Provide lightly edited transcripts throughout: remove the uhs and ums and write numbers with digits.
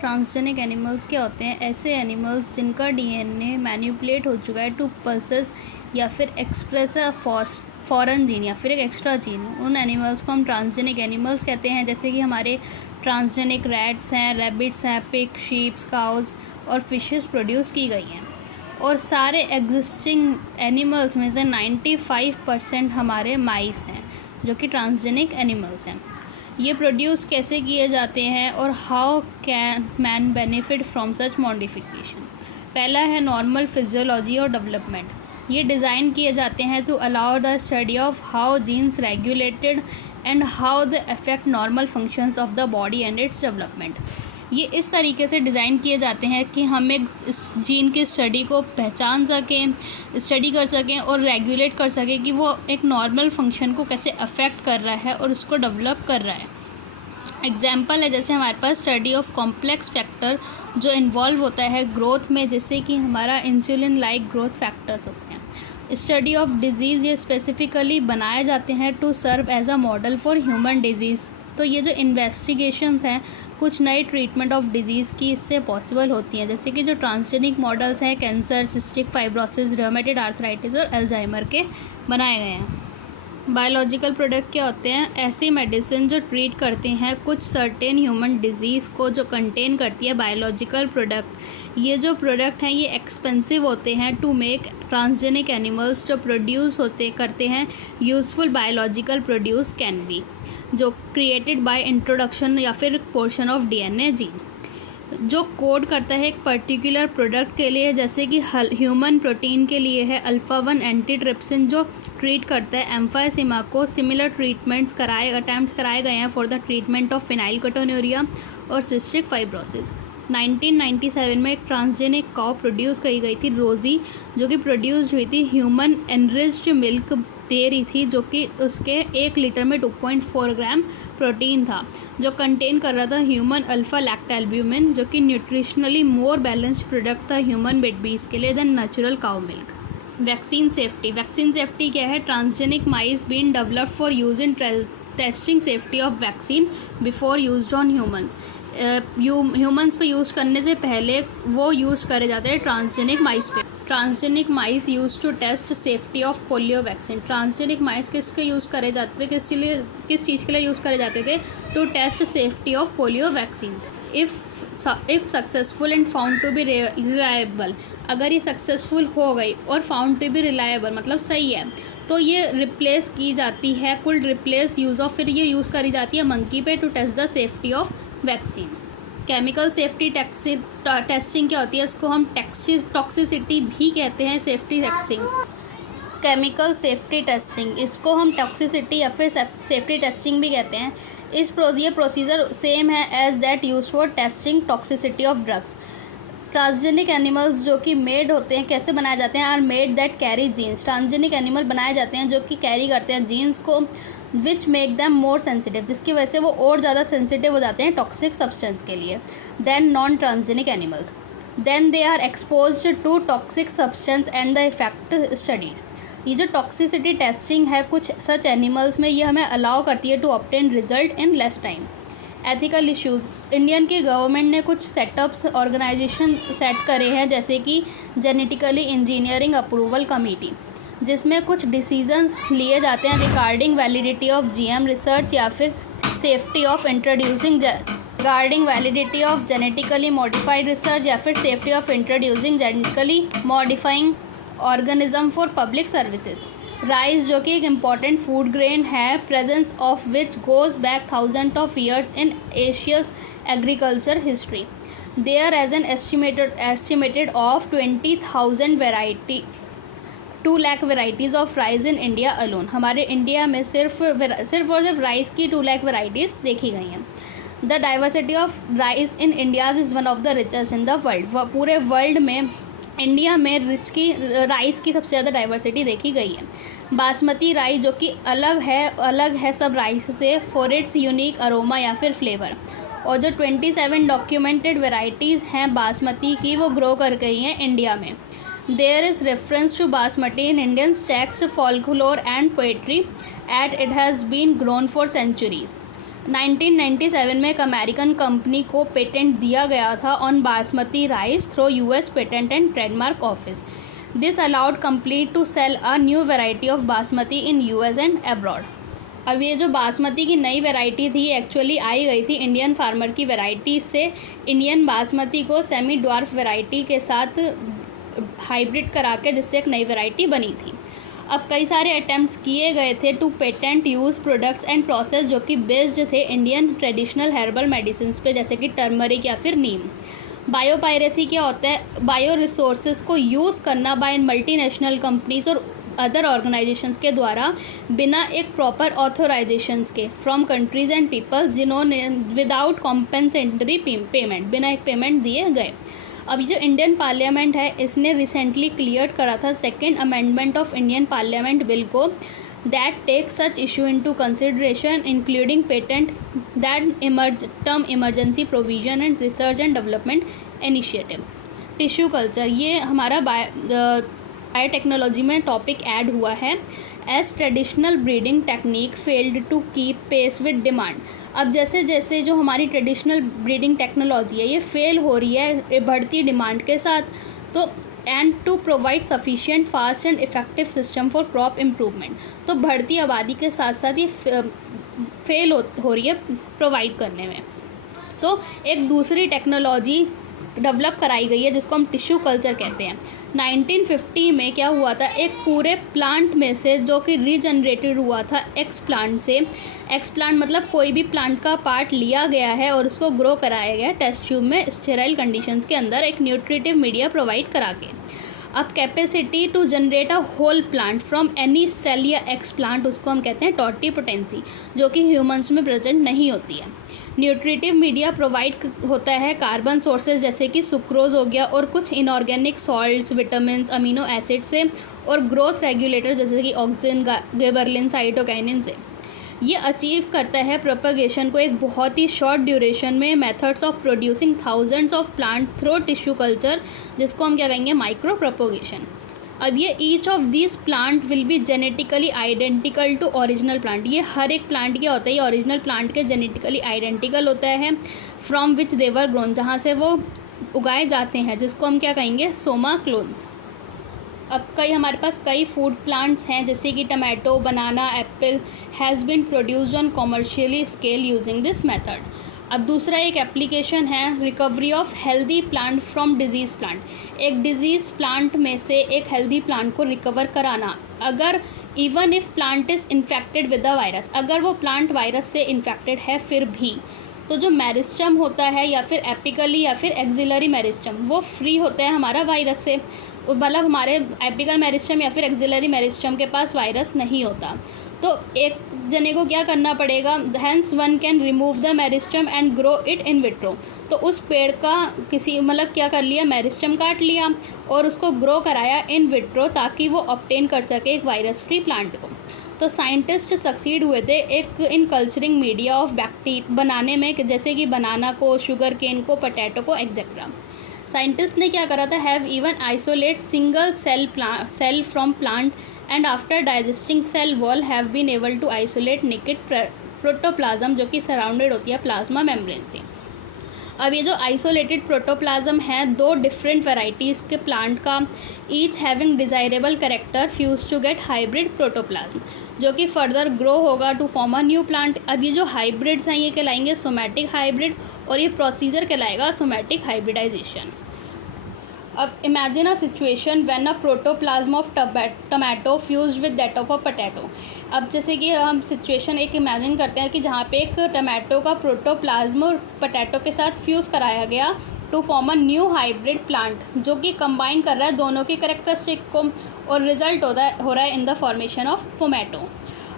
Transgenic animals क्या होते हैं? ऐसे एनिमल्स जिनका डीएनए मैनिपुलेट हो चुका है टू पसेस या फिर एक्सप्रेस अ फॉरेन जीन या फिर एक एक्स्ट्रा जीन, उन एनिमल्स को हम ट्रांसजेनिक एनिमल्स कहते हैं। जैसे कि हमारे ट्रांसजेनिक रैट्स हैं, रैबिट्स हैं, पिग, शीप्स, काउज और फिशेस प्रोड्यूस की गई हैं। और सारे एग्जिस्टिंग एनिमल्स में से 95% हमारे माइस हैं जो कि ट्रांसजेनिक एनिमल्स हैं। ये प्रोड्यूस कैसे किए जाते हैं और how can man benefit from such modification? पहला है नॉर्मल फिजियोलॉजी और डेवलपमेंट। ये डिज़ाइन किए जाते हैं to allow the study of how genes regulated and how the affect normal functions of the body and its development. ये इस तरीके से डिज़ाइन किए जाते हैं कि हम एक इस जीन की स्टडी को पहचान सकें, स्टडी कर सकें और रेगुलेट कर सकें कि वो एक नॉर्मल फंक्शन को कैसे अफेक्ट कर रहा है और उसको डेवलप कर रहा है। एग्जाम्पल है जैसे हमारे पास स्टडी ऑफ कॉम्प्लेक्स फैक्टर जो इन्वॉल्व होता है ग्रोथ में, जैसे कि हमारा इंसुलिन लाइक ग्रोथ फैक्टर्स होते हैं। स्टडी ऑफ डिजीज़ ये स्पेसिफिकली बनाए जाते हैं to serve as a model for human disease. तो ये जो इन्वेस्टिगेशंस हैं कुछ नई ट्रीटमेंट ऑफ डिजीज़ की इससे पॉसिबल होती हैं, जैसे कि जो ट्रांसजेनिक मॉडल्स हैं cancer, cystic fibrosis, rheumatoid arthritis और अल्जाइमर के बनाए गए हैं। बायोलॉजिकल प्रोडक्ट क्या होते हैं? ऐसी मेडिसिन जो ट्रीट करते हैं कुछ सर्टेन ह्यूमन डिजीज़ को, जो कंटेन करती है बायोलॉजिकल प्रोडक्ट। ये जो प्रोडक्ट हैं ये एक्सपेंसिव होते हैं टू मेक। ट्रांसजेनिक एनिमल्स जो प्रोड्यूस करते हैं useful biological produce can be, जो क्रिएटेड बाय इंट्रोडक्शन या फिर पोर्शन ऑफ डीएनए जीन जो कोड करता है एक पर्टिकुलर प्रोडक्ट के लिए, जैसे कि ह्यूमन प्रोटीन के लिए है अल्फा-1 एंटीट्रिप्सिन जो ट्रीट करता है एम्फाइसीमा को। सिमिलर अटैम्प्ट्स कराए गए हैं for the treatment of phenylketonuria और सिस्टिक फाइब्रोसिस। 1997 में एक ट्रांसजेनिक काउ प्रोड्यूस की गई थी, रोजी, जो कि प्रोड्यूस हुई थी ह्यूमन एनरिच्ड मिल्क दे रही थी, जो कि उसके 1 लीटर में 2.4 ग्राम प्रोटीन था, जो कंटेन कर रहा था ह्यूमन अल्फा लैक्टोएल्ब्यूमिन, जो कि न्यूट्रिशनली मोर बैलेंस्ड प्रोडक्ट था ह्यूमन बेबीज़ के लिए than natural cow milk. Vaccine safety क्या है? Transgenic mice been developed for use in testing safety of vaccine before used on humans. Humans पे use करने से पहले वो यूज़ करे जाते हैं ट्रांसजेनिक माइस पे। Transgenic mice use to test safety of polio vaccine. Transgenic mice किसके यूज़ करे जाते थे, किस चीज़ के लिए यूज़ करे जाते थे? To test safety of polio vaccine. If successful and found to be reliable, अगर ये सक्सेसफुल हो गई और फाउंड टू बी रिलायबल मतलब सही है, तो ये रिप्लेस की जाती है, कुड रिप्लेस यूज़ ऑफ, फिर ये यूज़ करी जाती है मंकी पे to test the safety of vaccine. Chemical safety testing क्या होती है? इसको हम टॉक्सिसिटी भी कहते हैं, safety testing. Chemical safety testing इसको हम टॉक्सिसिटी या फिर सेफ्टी टेस्टिंग भी कहते हैं। ये प्रोसीजर सेम है as that use for testing toxicity of drugs. Transgenic animals जो कि मेड होते हैं, कैसे बनाए जाते हैं? Are made that carry genes. Transgenic animal बनाए जाते हैं जो कि कैरी करते हैं जीन्स को, which make them more sensitive, जिसकी वजह से वो और ज़्यादा सेंसिटिव हो जाते हैं टॉक्सिक सब्सटेंस के लिए than non transgenic animals. Then they are exposed to toxic substance and the effect studied. ये जो टॉक्सिसिटी टेस्टिंग है कुछ सच एनिमल्स में, ये हमें अलाउ करती है to obtain result in less time. Ethical issues, Indian की गवर्नमेंट ने कुछ सेटअप्स ऑर्गेनाइजेशन सेट करे हैं, जैसे कि जेनेटिकली इंजीनियरिंग अप्रूवल कमेटी, जिसमें कुछ डिसीजंस लिए जाते हैं regarding validity of GM research या फिर safety of introducing regarding validity of genetically modified research या फिर safety of introducing genetically modifying organism for public services. Rice जो कि एक इम्पॉर्टेंट फूड ग्रेन है, presence of which goes back thousand of years in Asia's agriculture history. There as an estimated of 2 lakh varieties of rice in India alone. हमारे India में सिर्फ और सिर्फ rice की 2 लाख वेराइटीज़ देखी गई हैं। The diversity of rice in India's is one of the richest in the world. पूरे वर्ल्ड में इंडिया में राइस की सबसे ज़्यादा डाइवर्सिटी देखी गई है। बासमती राइस जो कि अलग है सब राइस से फॉर इट्स यूनिक अरोमा या फिर फ्लेवर। और जो 27 डॉक्यूमेंटेड वेराइटीज़ हैं बासमती की, वो ग्रो कर गई हैं इंडिया में। There is reference to basmati in Indian texts, folklore and poetry, and it has been grown for centuries. 1997 में एक अमेरिकन कंपनी को पेटेंट दिया गया था on basmati rice through US patent and trademark office. This allowed company to sell a new variety of basmati in US and abroad. अब ये जो बासमती की नई वैरायटी थी एक्चुअली आई गई थी इंडियन फार्मर की वैरायटी से इंडियन बासमती को सेमी ड्वार्फ वैरायटी के साथ हाइब्रिड करा के, जिससे एक नई वैरायटी बनी थी। अब कई सारे अटैम्प्ट्स किए गए थे to patent use products and process जो कि बेस्ड थे इंडियन ट्रेडिशनल हर्बल मेडिसिन पे, जैसे कि टर्मरिक या फिर नीम। बायोपायरेसी क्या होता है? बायो रिसोर्सेज को यूज़ करना बाय मल्टीनेशनल कंपनीज और अदर ऑर्गेनाइजेशंस के द्वारा बिना एक प्रॉपर ऑथोराइजेशंस के फ्रॉम कंट्रीज एंड पीपल जिन्होंने विदाउट कॉम्पेंसेटरी पेमेंट, बिना एक पेमेंट दिए गए। अब जो इंडियन पार्लियामेंट है इसने रिसेंटली क्लियर करा था second amendment of Indian parliament bill को that take such issue into consideration including patent that term emergency provision and research and development initiative. Tissue culture ये हमारा बायोटेक्नोलॉजी में टॉपिक ऐड हुआ है। As traditional breeding technique failed to keep pace with demand. अब जैसे जैसे जो हमारी ट्रेडिशनल ब्रीडिंग टेक्नोलॉजी है ये फेल हो रही है बढ़ती डिमांड के साथ, तो and to provide sufficient fast and effective system for crop improvement. तो बढ़ती आबादी के साथ साथ ये फेल हो रही है प्रोवाइड करने में। तो एक दूसरी टेक्नोलॉजी डेवलप कराई गई है जिसको हम टिश्यू कल्चर कहते हैं। 1950 में क्या हुआ था, एक पूरे प्लांट में से जो कि रीजनरेटेड हुआ था एक्सप्लांट से, एक्सप्लांट मतलब कोई भी प्लांट का पार्ट लिया गया है और उसको ग्रो कराया गया टेस्ट ट्यूब में स्टेराइल कंडीशंस के अंदर एक न्यूट्रिटिव मीडिया प्रोवाइड करा के। अब capacity to generate a whole plant from any cell या एक्सप्लांट, उसको हम कहते हैं टोटिपोटेंसी, जो कि ह्यूमंस में प्रेजेंट नहीं होती है। न्यूट्रिटिव मीडिया प्रोवाइड होता है कार्बन सोर्सेज जैसे कि सुक्रोज हो गया और कुछ inorganic salts, vitamin, amino acid से, और ग्रोथ रेगुलेटर जैसे कि ऑक्सिन, गिबरलिन, साइटोकाइनिन से। ये अचीव करता है प्रोपगेशन को एक बहुत ही शॉर्ट ड्यूरेशन में methods of producing thousands of plant through tissue culture, जिसको हम क्या कहेंगे माइक्रो प्रोपगेशन। अब ये each of this plant will be genetically identical to original plant. ये हर एक प्लांट क्या होता है, ये ओरिजिनल प्लांट के जेनेटिकली आइडेंटिकल होता है फ्रॉम विच देवर ग्रोन, जहाँ से वो उगाए जाते हैं, जिसको हम क्या कहेंगे सोमा क्लोन्स। अब हमारे पास कई फूड प्लांट्स हैं जैसे कि tomato, banana, apple has been produced on commercially scale using this method. अब दूसरा एक एप्लीकेशन है recovery of healthy plant from disease plant. एक डिजीज़ प्लांट में से एक हेल्दी प्लांट को रिकवर कराना, अगर even if plant is infected with the virus, अगर वो प्लांट वायरस से इन्फेक्टेड है फिर भी, तो जो मेरिस्टम होता है या फिर एपिकली या फिर एक्सिलरी मेरिस्टम वो फ्री होता है हमारा वायरस से, मतलब हमारे एपिकल मेरिस्टम या फिर एक्सिलरी मेरिस्टम के पास वायरस नहीं होता। तो एक जने को क्या करना पड़ेगा, hence one can remove the meristem and grow it in vitro. तो उस पेड़ का किसी मतलब क्या कर लिया, मेरिस्टम काट लिया और उसको ग्रो कराया इन विट्रो ताकि वो ऑब्टेन कर सके एक वायरस फ्री प्लांट को। तो साइंटिस्ट सक्सीड हुए थे एक इन कल्चरिंग मीडिया ऑफ बैक्टीरिया बनाने में, जैसे कि बनाना को, शुगर केन को, पोटैटो को एक्सेट्रा। साइंटिस्ट ने क्या करा था, have even isolate single cell from plant and after digesting cell wall have been able to isolate naked protoplasm जो कि सराउंडेड होती है प्लाज्मा मेम्ब्रेन से। अब ये जो आइसोलेटेड प्रोटोप्लाज्म है दो डिफरेंट वैराइटीज़ के प्लांट का, each having desirable character fuse to get hybrid protoplasm, जो कि फर्दर ग्रो होगा to form a new plant. अब ये जो हाइब्रिड्स हैं ये कहलाएंगे सोमैटिक हाइब्रिड और ये प्रोसीजर कहलाएगा सोमैटिक हाइब्रिडाइजेशन। अब imagine a situation when a protoplasm of tomato fused with that of a potato. अब जैसे कि हम सिचुएशन एक इमेजिन करते हैं कि जहाँ पे एक टमाटो का प्रोटोप्लाज्म पोटैटो के साथ फ्यूज़ कराया गया to form a new hybrid plant जो कि कंबाइन कर रहा है दोनों की कैरेक्टरिस्टिक को, और रिजल्ट हो रहा है in the formation of tomato.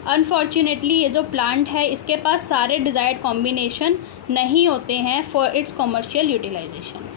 Unfortunately ये जो प्लांट है इसके पास सारे डिज़ायर्ड कॉम्बिनेशन नहीं होते हैं फॉर इट्स कॉमर्शियल यूटिलाइजेशन।